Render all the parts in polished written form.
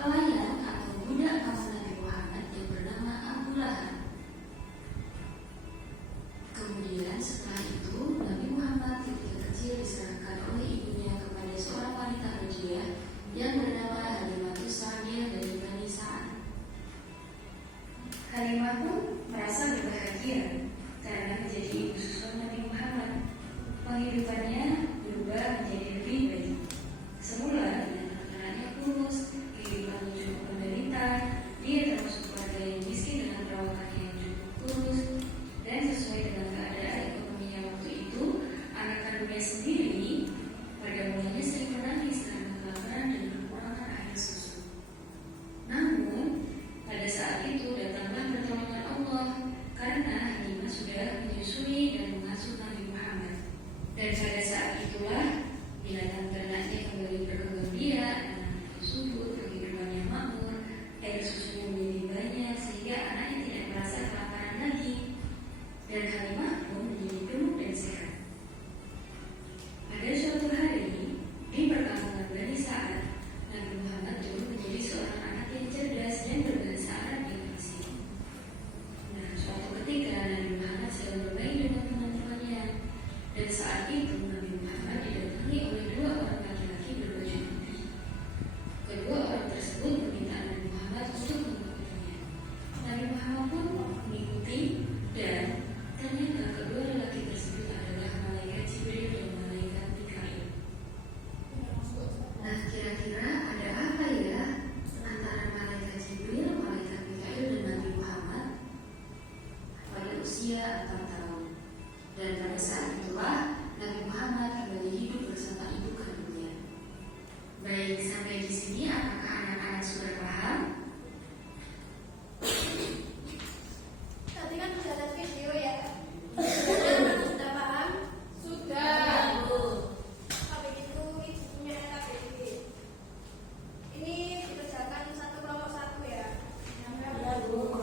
pelayan atau budak paman Nabi Muhammad yang bernama Abu Lahab. Kemudian setelah itu Nabi Muhammad ketika kecil diserahkan oleh ibunya kepada seorang wanita Bajiyah yang bernama Halimatus Sa'diyah dari Bani Sa'ad. Halimah pun merasa berbahagia karena menjadi ibu susu Nabi Muhammad. Penghidupannya berubah menjadi lebih baik. Semula dengan makanannya kurus, kehidupannya cukup menderita, dia termasuk keluarga yang miskin dengan perawakannya yang cukup kurus, dan sesuai dengan keadaan ekonominya waktu itu, anak kandungnya sendiri pada mulanya sering menangis karena kelaparan dan kekurangan air susu. Namun, pada saat itu datanglah pertolongan Allah karena Halimah sudah menyusui dan mengasuh Nabi Muhammad. Dan pada saat itulah binatang ternaknya kembali berkembang biak, anaknya subur, kehidupannya makmur, air susunya menjadi banyak sehingga anaknya tidak merasa kelaparan lagi. Dan Halimah pun menjadi gemuk dan sehat. Pada suatu hari di perkampungan Bani Sa'ad, Nabi Muhammad pun menjadi seorang anak yang cerdas dan berbahasa Arab yang fasih. Nah, suatu ketika Nabi Muhammad sedang bermain dengan teman-temannya, dan saat itu Nabi Muhammad didatangi oleh dua orang laki-laki berbaju putih. Kedua orang tersebut meminta Nabi Muhammad untuk mengikutinya. Nabi Muhammad pun mengikuti, dan ternyata kedua lelaki tersebut adalah malaikat Jibril dan malaikat Mikail. Nah, kira-kira ada apa ya antara malaikat Jibril, malaikat Mikail dan Nabi Muhammad? Pada usia 4 tahun. Dan pada saat itulah Nabi Muhammad kembali hidup bersama ibu kandungnya. Baik, sampai di sini apakah anak-anak sudah paham? Tadi kan sudah ada video ya. Sudah paham? Sudah. Kalau begitu itu punya KBB. Ini dikerjakan satu kelompok satu ya. Ya, Bu.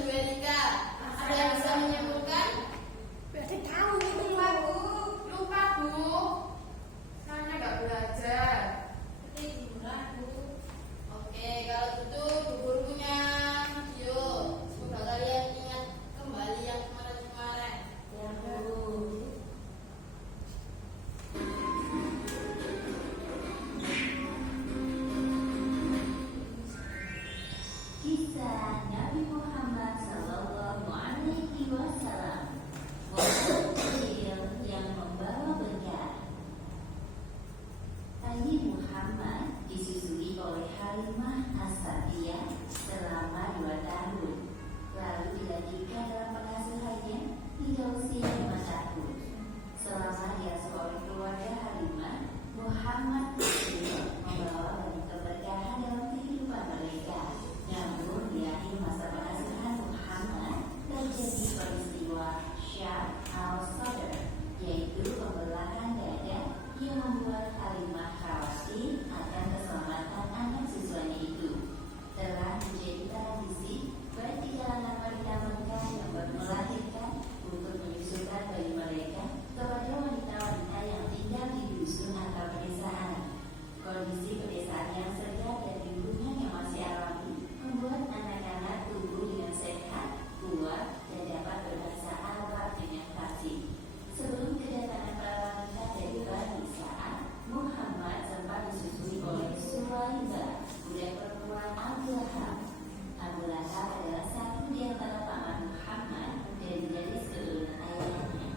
Bu Erika. Ada yang bisa menyimpulkan? Berarti tahu itu. Lupa Bu. Soalnya nggak belajar. Berarti murah Bu. Oke, kalau gitu Bu Guru punya video. Semoga kalian ingat kembali yang kemarin-kemarin. Ya Bu. Kisah Nabi Muhammad Sallallahu Alaihi Wasallam, wahai kecil yang membawa berkah. Nabi Muhammad disusui oleh Halimah As-Sa'diyah selama 2 tahun, lalu dilanjutkan dalam pengasuhannya hingga usia 5 tahun. Selama dia seorang keluarga Halimah, Muhammad kecil membawa banyak keberkahan dalam kehidupan mereka. Namun di akhir masa pengasuhan Muhammad terjadi peristiwa Syaq al-Sadr, yaitu pembelahan dada yang membuat Halimah khawatir akan keselamatan anak siswanya itu. Telah menjadi tradisi baik di kalangan wanita Mekah yang baru melahirkan untuk menyusukan bayi mereka kepada wanita-wanita yang tinggal di dusun atau pedesaan. Kondisi pedesaan yang segar dan lingkungan yang masih alami membuat anak-anak tumbuh dengan sehat, kuat, dan dapat berbahasa Arab dengan fasih. Sebelum kedatangan para wanita dari Bani Sa'ad, Muhammad sempat disusui oleh Suwaibah, budak perempuan Abu Lahab. Abu Lahab adalah satu di antara paman Muhammad dan menjadi seluruh ayahnya.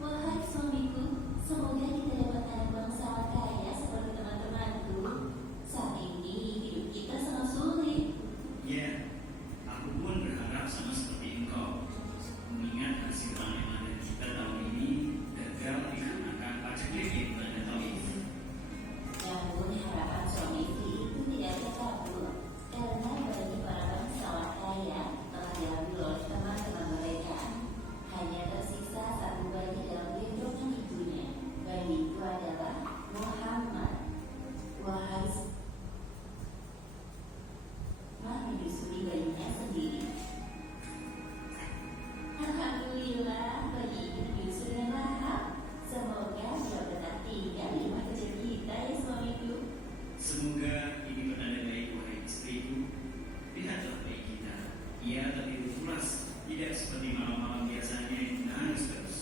Wahai suamiku, semoga kita dapat anak bangsawan kaya seperti teman-temanku. Saat ini hidup kita sangat sulit. Ya, aku pun berharap sama seperti engkau. Mengingat hasil panen kita tahun ini gagal dikarenakan pajak di bulan Taif. Namun harapan suami istri itu tidak terkabul karena bagi para bangsawan kaya telah diambil oleh teman-teman mereka. Hanya tersisa satu bayi dalam gendongan ibunya. Bayi itu adalah Muhammad. Wahai menyusui bayinya sendiri. Alhamdulillah, bayi ini menyusu dengan lahap. Semoga dia benar tinggal di rumah kecil kita, ya suamiku. Semoga ini pertanda baik wahai istriku. Lihatlah bayi kita. Ia tertidur pulas, tidak seperti malam-malam biasanya yang menangis terus.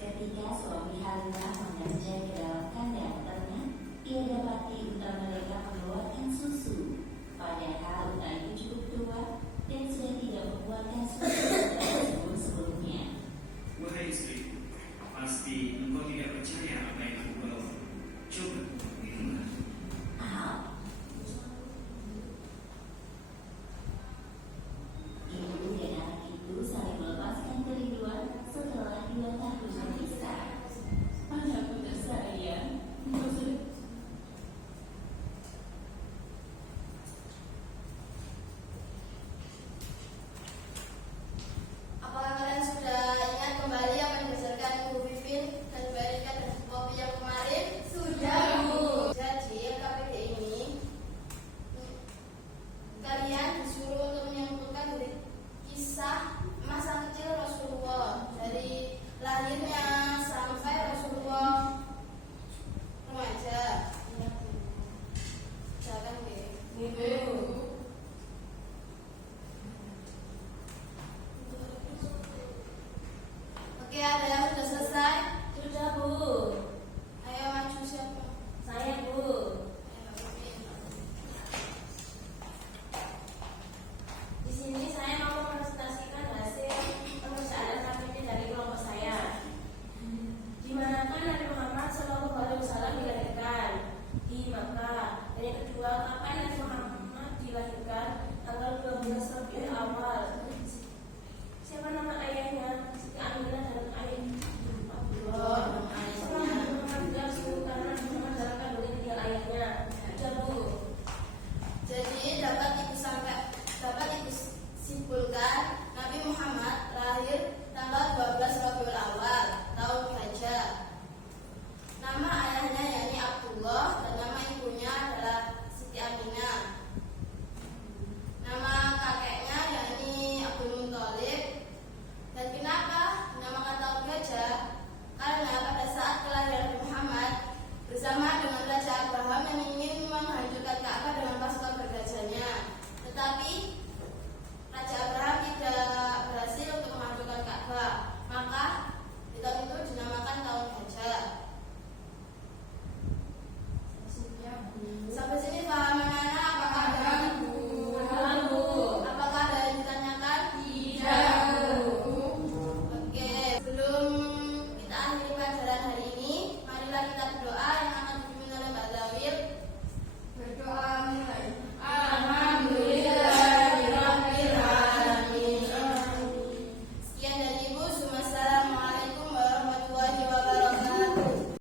Ketika suami Halimah mengajar ke dalam kandang ternak, ia dapati unta mereka mengeluarkan susu. Padahal unta itu